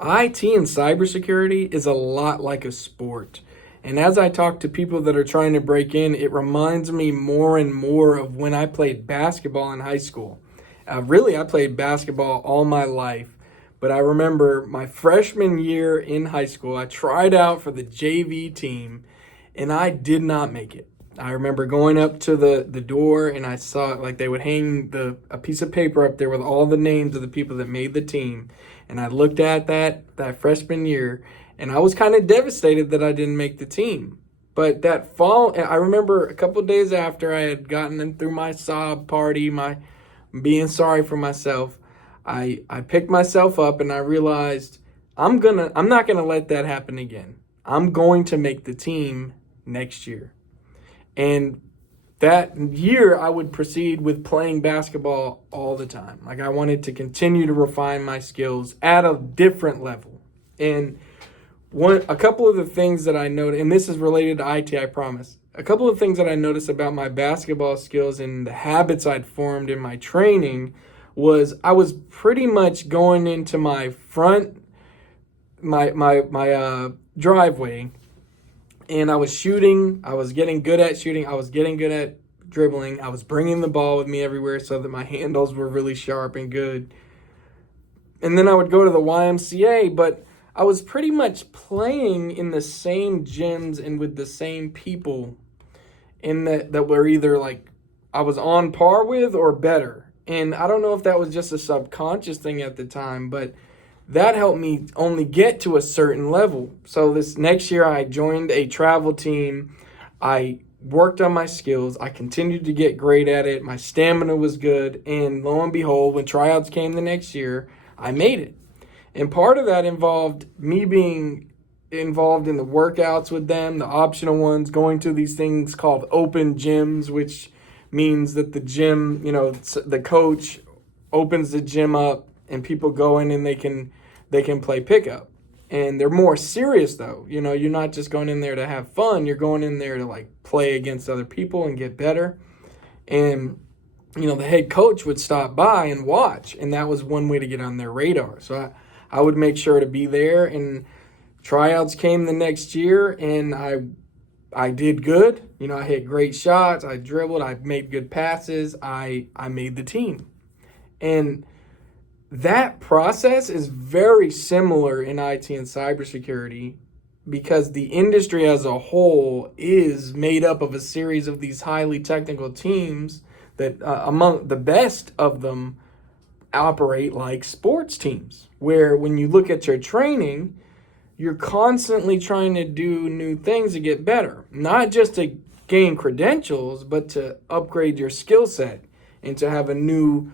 IT and cybersecurity is a lot like a sport. And as I talk to people that are trying to break in, it reminds me more and more of when I played basketball in high school. Really, I played basketball all my life, but I remember my freshman year in high school, I tried out for the JV team and I did not make it. I remember going up to the door and I saw it like they would hang a piece of paper up there with all the names of the people that made the team. And I looked at that freshman year and I was kind of devastated that I didn't make the team. But that fall, I remember a couple of days after I had gotten in through my sob party, my being sorry for myself, I picked myself up and I realized I'm not gonna let that happen again. I'm going to make the team next year. And that year, I would proceed with playing basketball all the time. Like I wanted to continue to refine my skills at a different level. And a couple of the things that I noticed, and this is related to IT, I promise. A couple of things that I noticed about my basketball skills and the habits I'd formed in my training was I was pretty much going into my driveway, and I was shooting. I was getting good at shooting. I was getting good at dribbling. I was bringing the ball with me everywhere so that my handles were really sharp and good. And then I would go to the YMCA, but I was pretty much playing in the same gyms and with the same people in that were either like I was on par with or better. And I don't know if that was just a subconscious thing at the time, but that helped me only get to a certain level. So this next year I joined a travel team. I worked on my skills. I continued to get great at it. My stamina was good. And lo and behold, when tryouts came the next year, I made it. And part of that involved me being involved in the workouts with them, the optional ones, going to these things called open gyms, which means that the gym, the coach opens the gym up and people go in and they can play pickup. And they're more serious though. You're not just going in there to have fun. You're going in there to like play against other people and get better. And the head coach would stop by and watch, and that was one way to get on their radar. So I would make sure to be there, and tryouts came the next year, and I did good. I hit great shots. I dribbled. I made good passes. I made the team. And that process is very similar in IT and cybersecurity because the industry as a whole is made up of a series of these highly technical teams that among the best of them operate like sports teams, where when you look at your training, you're constantly trying to do new things to get better, not just to gain credentials, but to upgrade your skill set and to have a new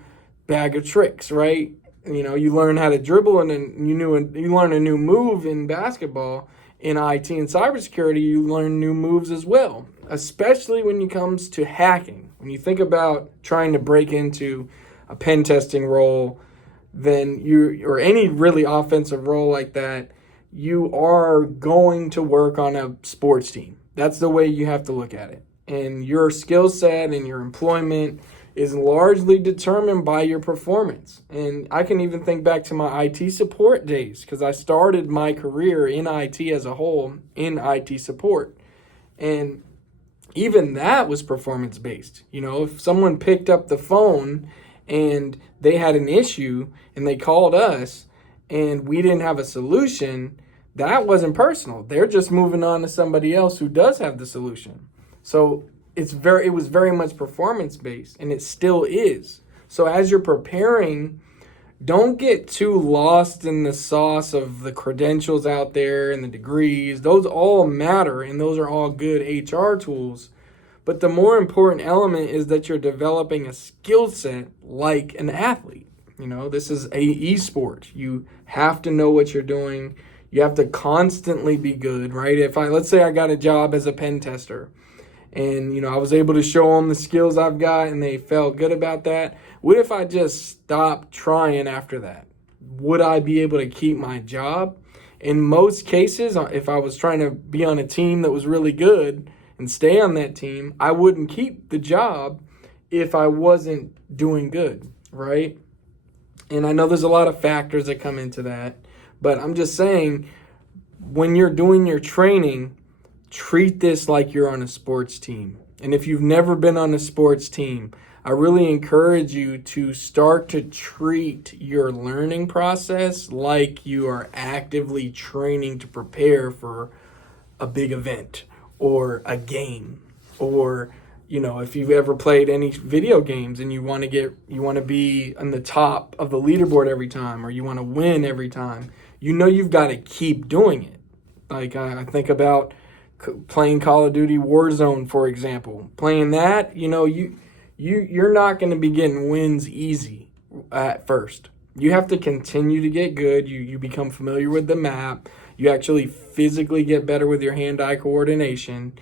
bag of tricks, right? You learn how to dribble and then you learn a new move in basketball. In IT and cybersecurity, you learn new moves as well, especially when it comes to hacking. When you think about trying to break into a pen testing role, then or any really offensive role like that, you are going to work on a sports team. That's the way you have to look at it. And your skill set and your employment is largely determined by your performance. And I can even think back to my IT support days because I started my career in IT as a whole in IT support. And even that was performance based. If someone picked up the phone and they had an issue and they called us and we didn't have a solution, that wasn't personal. They're just moving on to somebody else who does have the solution. So it was very much performance based, and it still is. So as you're preparing, don't get too lost in the sauce of the credentials out there and the degrees. Those all matter, and those are all good HR tools. But the more important element is that you're developing a skill set like an athlete. This is a e-sport. You have to know what you're doing. You have to constantly be good, right? Let's say I got a job as a pen tester, and I was able to show them the skills I've got and they felt good about that. What if I just stopped trying after that? Would I be able to keep my job? In most cases, if I was trying to be on a team that was really good and stay on that team, I wouldn't keep the job if I wasn't doing good, right? And I know there's a lot of factors that come into that, But I'm just saying, when you're doing your training, treat this like you're on a sports team. And if you've never been on a sports team, I really encourage you to start to treat your learning process like you are actively training to prepare for a big event or a game, or if you've ever played any video games and you want to be on the top of the leaderboard every time, or you want to win every time, you've got to keep doing it. Like I think about playing Call of Duty Warzone, for example. Playing that, you're not going to be getting wins easy at first. You have to continue to get good. You become familiar with the map. You actually physically get better with your hand-eye coordination,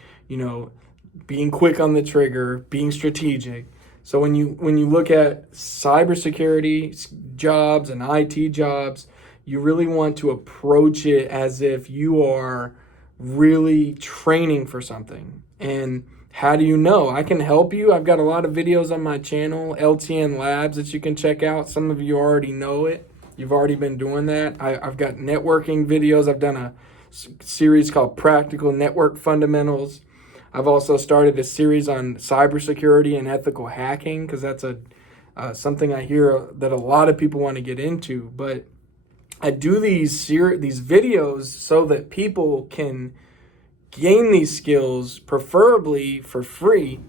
being quick on the trigger, being strategic. So when you look at cybersecurity jobs and IT jobs, you really want to approach it as if you are really training for something. And how do you know? I can help you. I've got a lot of videos on my channel, LTN Labs, that you can check out. Some of you already know it. You've already been doing that. I've got networking videos. I've done a series called Practical Network Fundamentals. I've also started a series on cybersecurity and ethical hacking, because that's something I hear that a lot of people want to get into. But I do these videos so that people can gain these skills, preferably for free.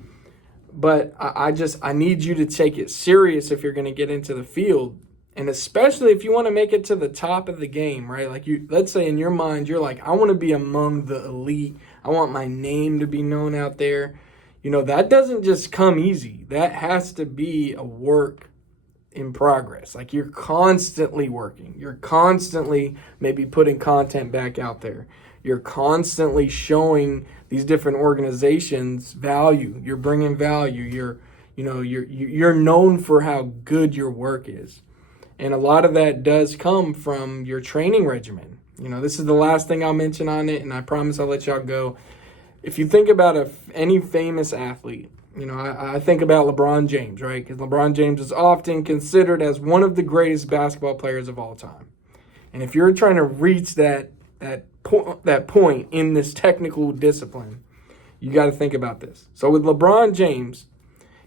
But I need you to take it serious if you're going to get into the field. And especially if you want to make it to the top of the game, right? Like let's say in your mind, you're like, I want to be among the elite. I want my name to be known out there. That doesn't just come easy. That has to be a work in progress. Like you're constantly working. You're constantly maybe putting content back out there. You're constantly showing these different organizations value. You're bringing value. You're known for how good your work is. And a lot of that does come from your training regimen. This is the last thing I'll mention on it, and I promise I'll let y'all go. If you think about any famous athlete, I think about LeBron James, right? Because LeBron James is often considered as one of the greatest basketball players of all time. And if you're trying to reach that point in this technical discipline, you got to think about this. So with LeBron James,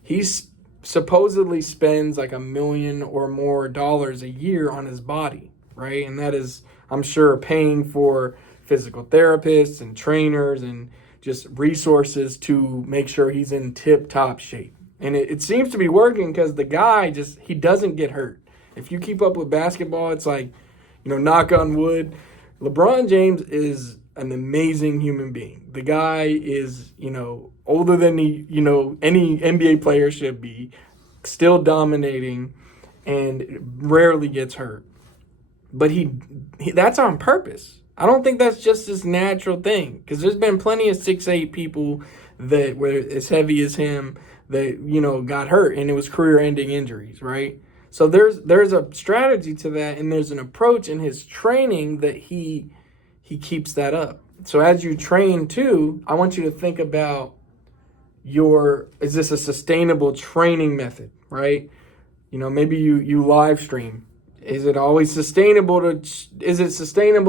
he's supposedly spends like $1 million or more a year on his body, right? And that is, I'm sure, paying for physical therapists and trainers and just resources to make sure he's in tip-top shape. And it seems to be working because the guy he doesn't get hurt. If you keep up with basketball, it's like, knock on wood, LeBron James is an amazing human being. The guy is, older than any NBA player should be, still dominating, and rarely gets hurt. But that's on purpose. I don't think that's just this natural thing, because there's been plenty of 6'8" people that were as heavy as him that, got hurt, and it was career-ending injuries, right? So there's a strategy to that, and there's an approach in his training that he keeps that up. So as you train too, I want you to think about is this a sustainable training method, right? Maybe you live stream. Is it sustainable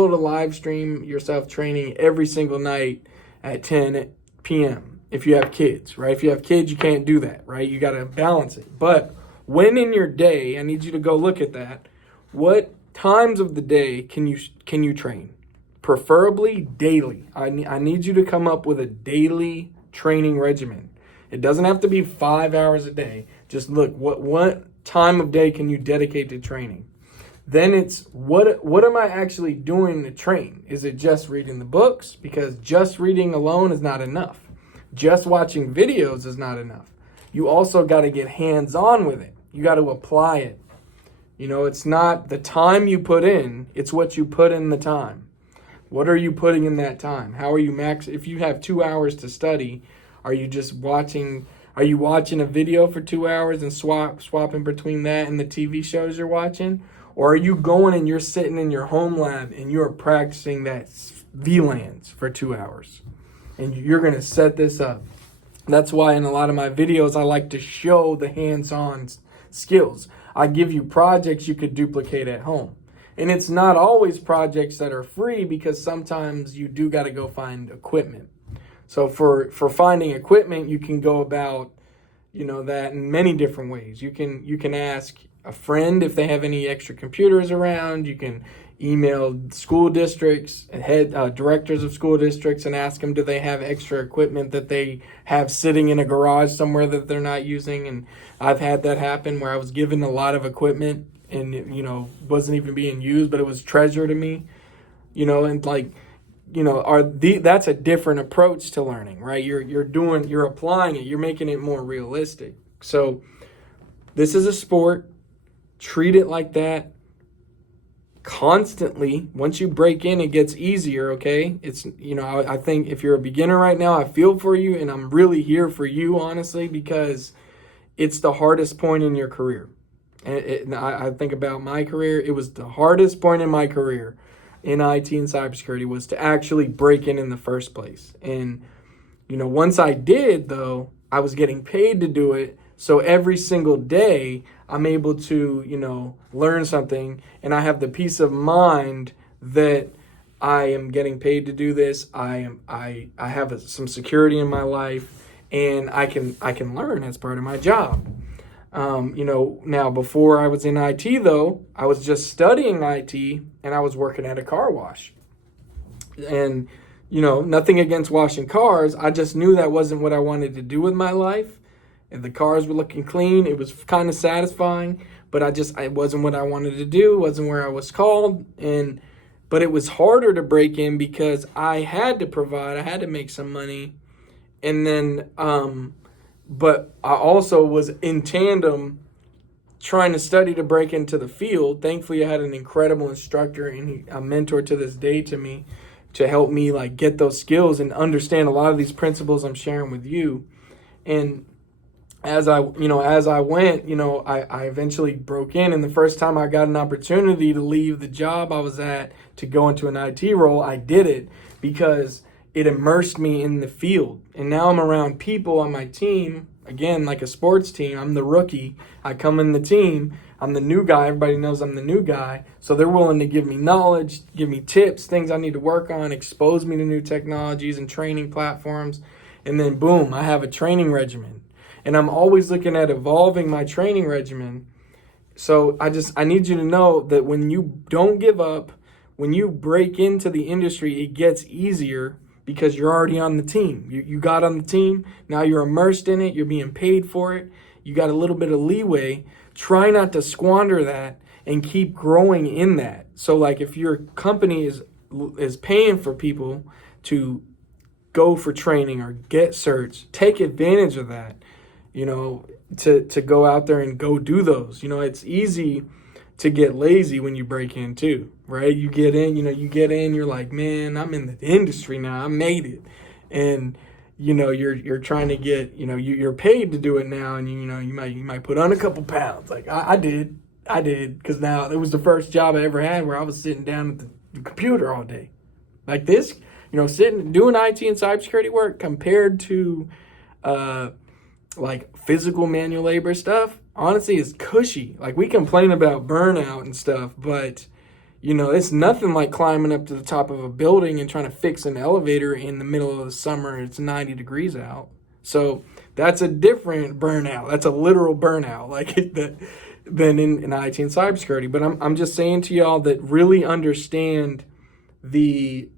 to live stream yourself training every single night at 10 p.m. if you have kids, right? If you have kids, you can't do that, right? You got to balance it. But when in your day, I need you to go look at that. What times of the day can you train? Preferably daily. I need you to come up with a daily training regimen. It doesn't have to be 5 hours a day. Just look, what time of day can you dedicate to training? Then it's what am I actually doing to train? Is it just reading the books? Because just reading alone is not enough. Just watching videos is not enough. You also got to get hands-on with it. You got to apply it. It's not the time you put in, it's what you put in the time. What are you putting in that time? How are you if you have 2 hours to study, are you watching a video for 2 hours and swapping between that and the TV shows you're watching? Or are you going and you're sitting in your home lab and you're practicing that VLANs for 2 hours? And you're going to set this up. That's why in a lot of my videos, I like to show the hands-on skills. I give you projects you could duplicate at home. And it's not always projects that are free, because sometimes you do got to go find equipment. So for finding equipment, you can go about, that in many different ways. You can ask a friend if they have any extra computers around. You can email school districts, directors of school districts, and ask them, do they have extra equipment that they have sitting in a garage somewhere that they're not using? And I've had that happen where I was given a lot of equipment and wasn't even being used, but it was treasure to me. And that's a different approach to learning, right? You're applying it, you're making it more realistic. So this is a sport. Treat it like that constantly. Once you break in, it gets easier, okay? It's, I think if you're a beginner right now, I feel for you, and I'm really here for you, honestly, because it's the hardest point in your career. And I think about my career. It was the hardest point in my career in IT and cybersecurity, was to actually break in the first place. And, once I did, though, I was getting paid to do it. So every single day I'm able to, learn something, and I have the peace of mind that I am getting paid to do this. I have some security in my life, and I can learn as part of my job. Now before I was in IT, though, I was just studying IT, and I was working at a car wash. And, nothing against washing cars. I just knew that wasn't what I wanted to do with my life. And the cars were looking clean. It was kind of satisfying, but it wasn't what I wanted to do. It wasn't where I was called. But it was harder to break in because I had to provide, I had to make some money. And then, but I also was in tandem trying to study to break into the field. Thankfully, I had an incredible instructor, and a mentor to this day to me, to help me get those skills and understand a lot of these principles I'm sharing with you. And as I went, I eventually broke in. And the first time I got an opportunity to leave the job I was at to go into an IT role, I did it because it immersed me in the field. And now I'm around people on my team, again, like a sports team. I'm the rookie. I come in the team. I'm the new guy. Everybody knows I'm the new guy. So they're willing to give me knowledge, give me tips, things I need to work on, expose me to new technologies and training platforms. And then boom, I have a training regimen. And I'm always looking at evolving my training regimen. So I need you to know that when you don't give up, when you break into the industry, it gets easier because you're already on the team. You got on the team. Now you're immersed in it. You're being paid for it. You got a little bit of leeway. Try not to squander that and keep growing in that. So if your company is paying for people to go for training or get certs, take advantage of that. To go out there and go do those. It's easy to get lazy when you break in too, right? You get in, you're like, man, I'm in the industry now. I made it. And, you're trying to get, you're paid to do it now. And, you might put on a couple pounds. Like I did. Because now it was the first job I ever had where I was sitting down at the computer all day. Like this, sitting, doing IT and cybersecurity work compared to, physical manual labor stuff, honestly, is cushy. We complain about burnout and stuff, but it's nothing like climbing up to the top of a building and trying to fix an elevator in the middle of the summer. It's 90 degrees out. So that's a different burnout. That's a literal burnout than in IT and cybersecurity. But I'm just saying to y'all that really understand the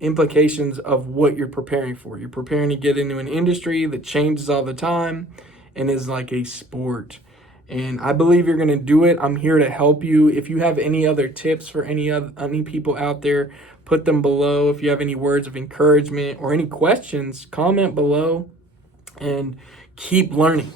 implications of what you're preparing for. You're preparing to get into an industry that changes all the time and is like a sport. And I believe you're going to do it. I'm here to help you. If you have any other tips for any people out there, put them below. If you have any words of encouragement or any questions, comment below, and keep learning.